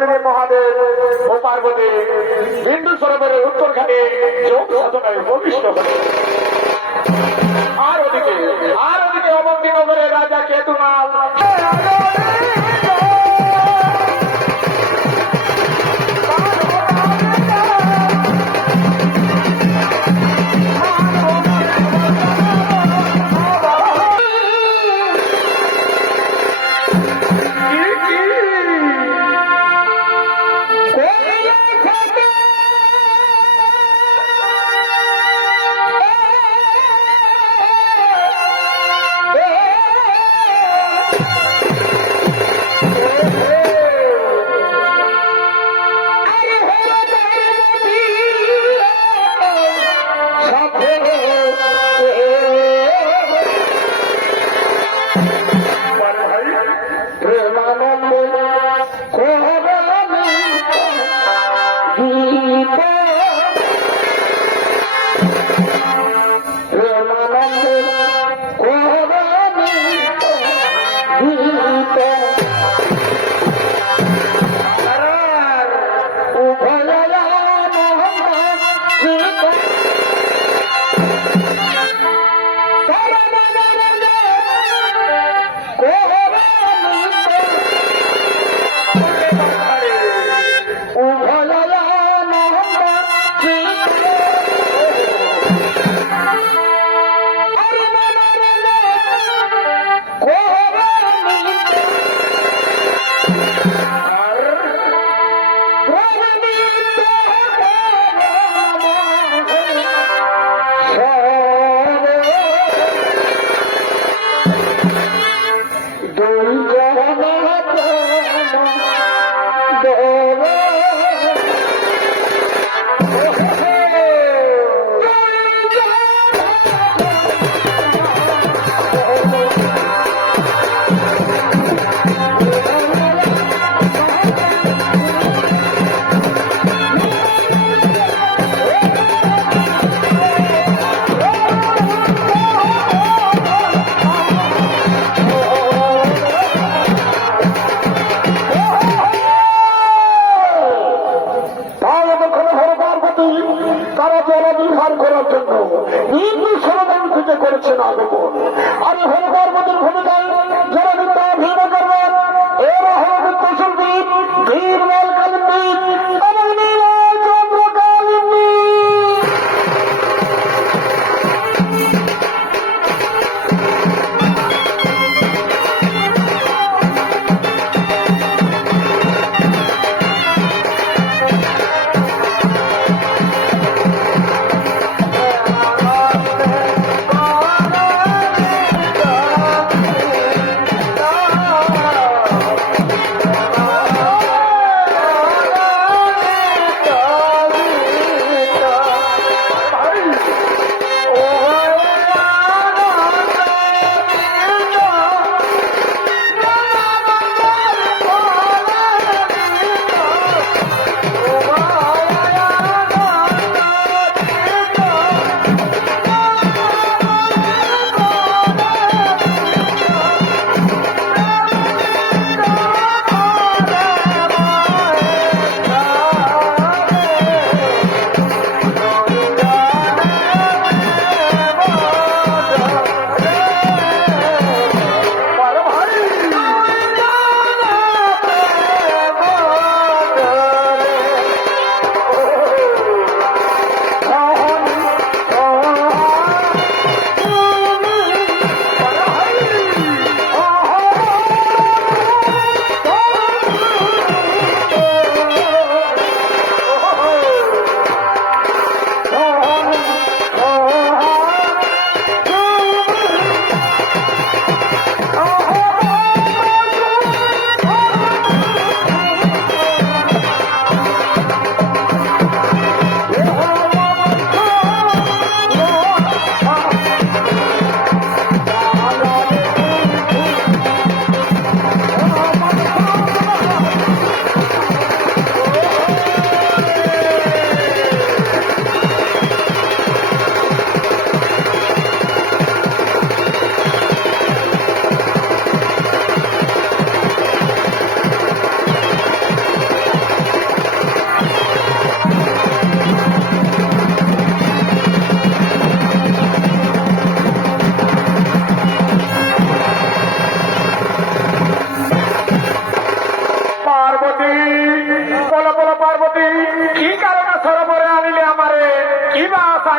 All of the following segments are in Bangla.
দেবী মহাদেব ও পার্বতী, বিন্দু সরোবরের উত্তরখানে যোগ সাধনায় ভূমিষ্ঠ করে আর ওদিকে আর ওদিকে অবন্তিনগরের রাজা তাহলে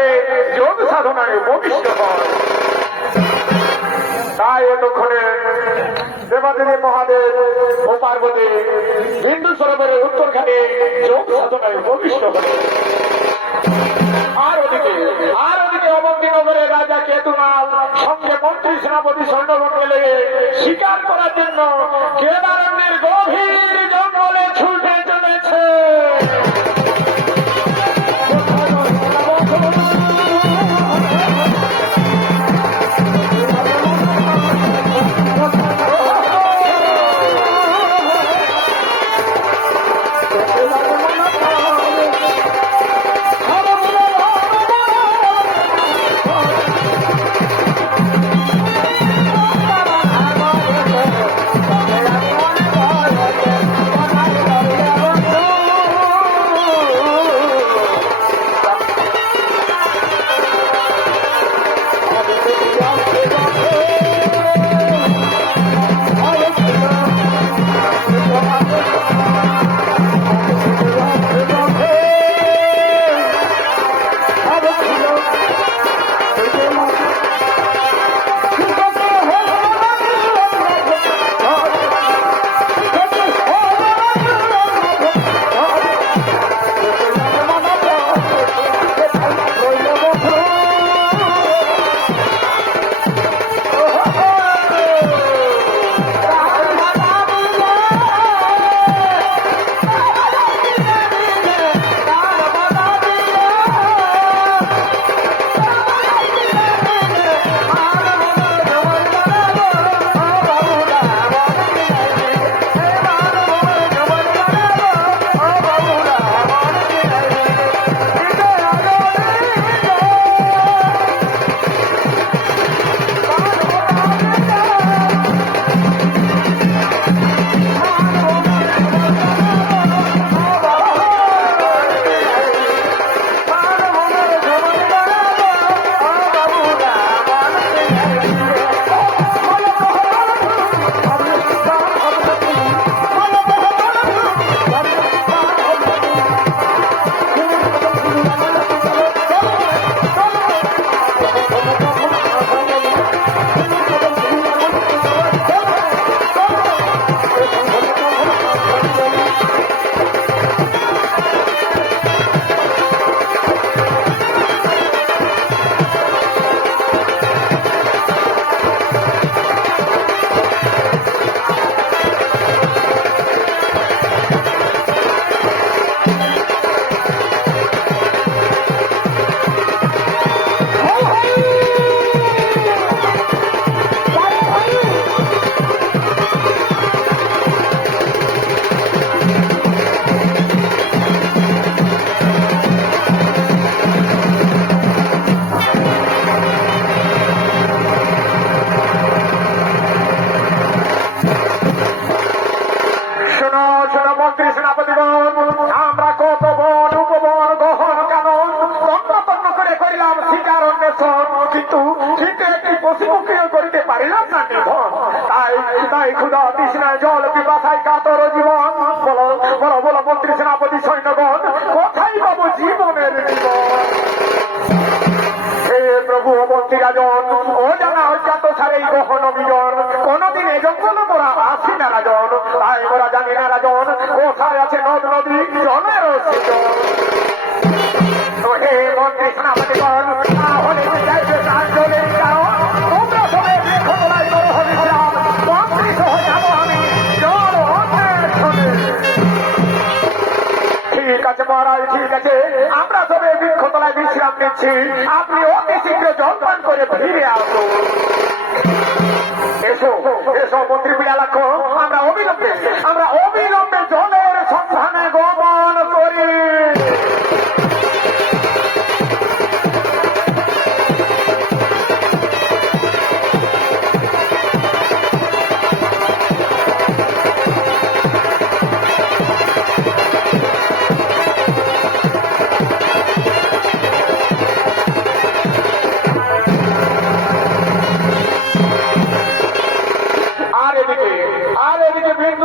ঘাটে যোগ সাধনায় উপবিষ্ট হয় তাই এতক্ষণে দেবাদেবী মহাদেব ও পার্বতী বিন্দু সরোবরের উত্তর ঘাটে যোগ সাধনায় উপবিষ্ট হলেন। আর ওদিকে আর ওদিকে অবন্তীনগরের রাজা কেতুমাল সঙ্গে মন্ত্রী সেনাপতি সৈন্যবর্গে লেগে শিকার করার জন্য কেদারণ্যের গভীর জঙ্গলে ছুটে চলেছে। তাই ক্ষুদা তৃষ্ণায় জল পিপাসায় কাতর জীবন? বলো বলো বলো, মন্ত্রী, সেনাপতি, সৈন্যগণ, কোথায় পাবো জীবনের জীবন? না রাজন, তাই না রাজন মন্ত্রী মহারাজ, ঠিক আছে? আমরা সবে বৃক্ষতলায় বিশ্রাম নিচ্ছি। আপনি অতি শীঘ্র জলপান করে ফিরে আসুন। এসো এসো মন্ত্রী বিড়ালাক্ষ আমরা অবিলম্বে আমরা অবিলম্বে জলের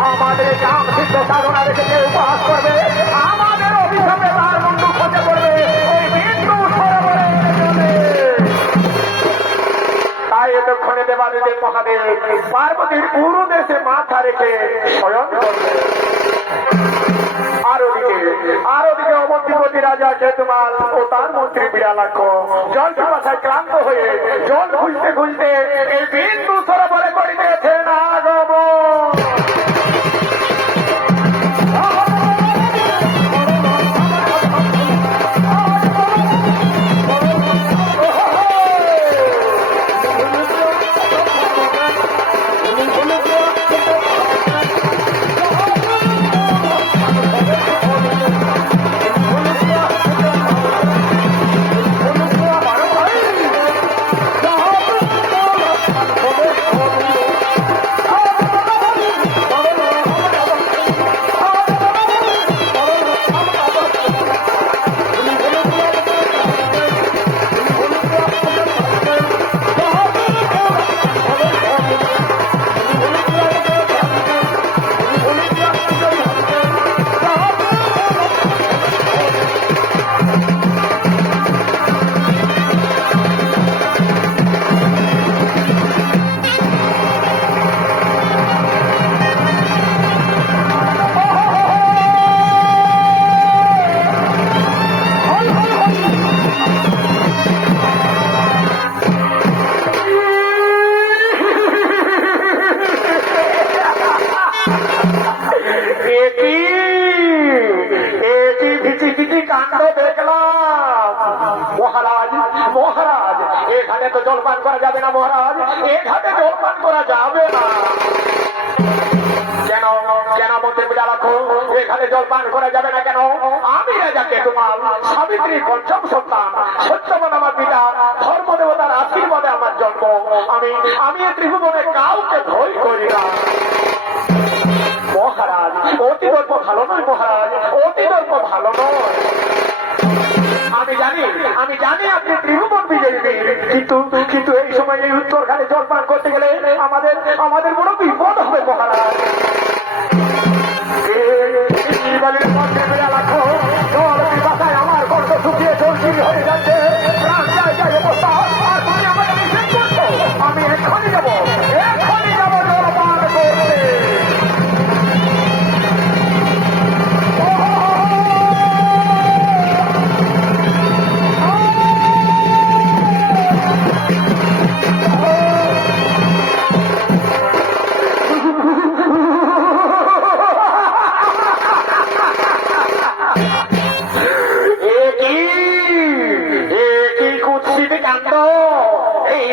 আমাদের কাম সিদ্ধ সাধনা কেউ উপহাস করবে? আমাদের অভিশাপে তার মুন্ডু খসে পড়বে। ওই বিন্দু সরোবরে তাই এতক্ষণে দেবাদেব মহাদেব পার্বতীর পুরো দেশে মাথা রেখে স্বয়ং আর জল খুঁজতে খুঁজতে এই বিন্দু সরোবরে করিতেছে না এখানে তো জলপান করা যাবে না, মহারাজ। এখানে জলপান করা যাবে না। কেন কেন রাখো? এখানে জলপান করা যাবে না কেন? আমি রাজাকে তোমার সাবিত্রী পঞ্চম সন্তান, সত্যবান আমার পিতা, ধর্মদেবতার আশীর্বাদে আমার জন্ম। আমি আমি এই ত্রিভুবনে কাউকে ভয় করি না। মহারাজ, অতি গল্প ভালো নয়, মহারাজ। অতি গল্প ভালো নয়। আমি জানি আমি জানি আপনি ত্রিভুবন বিজেপি কিন্তু কিন্তু এই সময় এই উত্তর খালে জলপান করতে গেলে আমাদের আমাদের কোনো বিপদ হবে মহারাজ।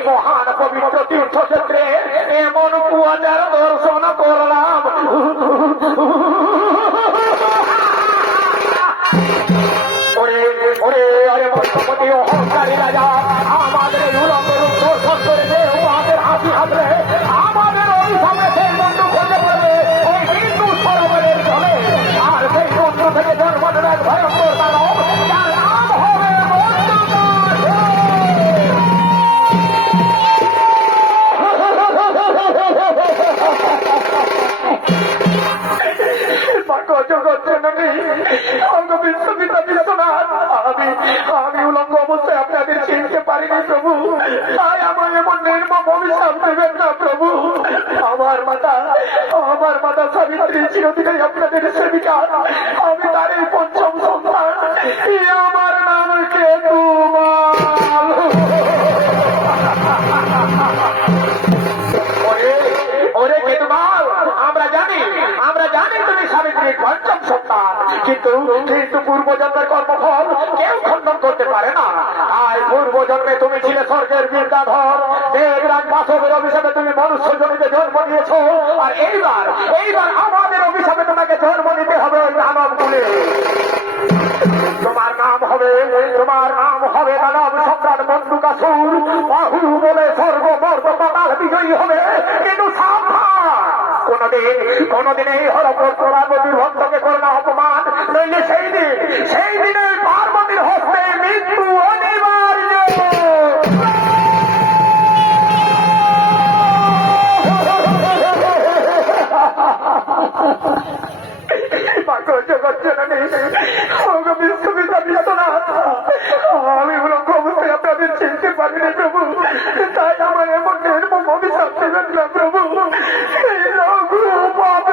এই মহান পবিত্র তীর্থক্ষেত্রে এমন কুয়াজার দর্শন করলাম। দেবেন না প্রভু আমার মাতা আমার মাতা সাবিত্রী চিরদিনই আপনাদের সেবিকা। আমি তার এই পঞ্চম সন্তান। কিন্তু কিন্তু পূর্বজন্মের কর্মফল কেউ খণ্ডন করতে পারে না। আয় পূর্বজন্মে তুমি ছিলে স্বর্গের বিদ্যাধর দেবরাজ বাসবের অভিশাপে তুমি মনুষ্য জমিতে জন্ম নিয়েছো। আর এইবার এইবার আমাদের অভিশাপে তোমাকে জন্ম নিতে হবে ওই দানব কুলে। তোমার নাম হবে, তোমার নাম হবে দানব সম্রাট মন্ডুকাসুর বাহু বলে সর্বমর্দ পাতাল বিজয়ী হবে। কিন্তু সাবধান কোনদিন কোনদিন এই হরপর ভক্তকে করল অপমান নইলে সেই দিন, সেই দিনে পার্বতীর হস্তে মৃত্যু অনিবার্য। আমি পারিনি প্রভু তাই আমার এমন অভিশাপ প্রভু পাপে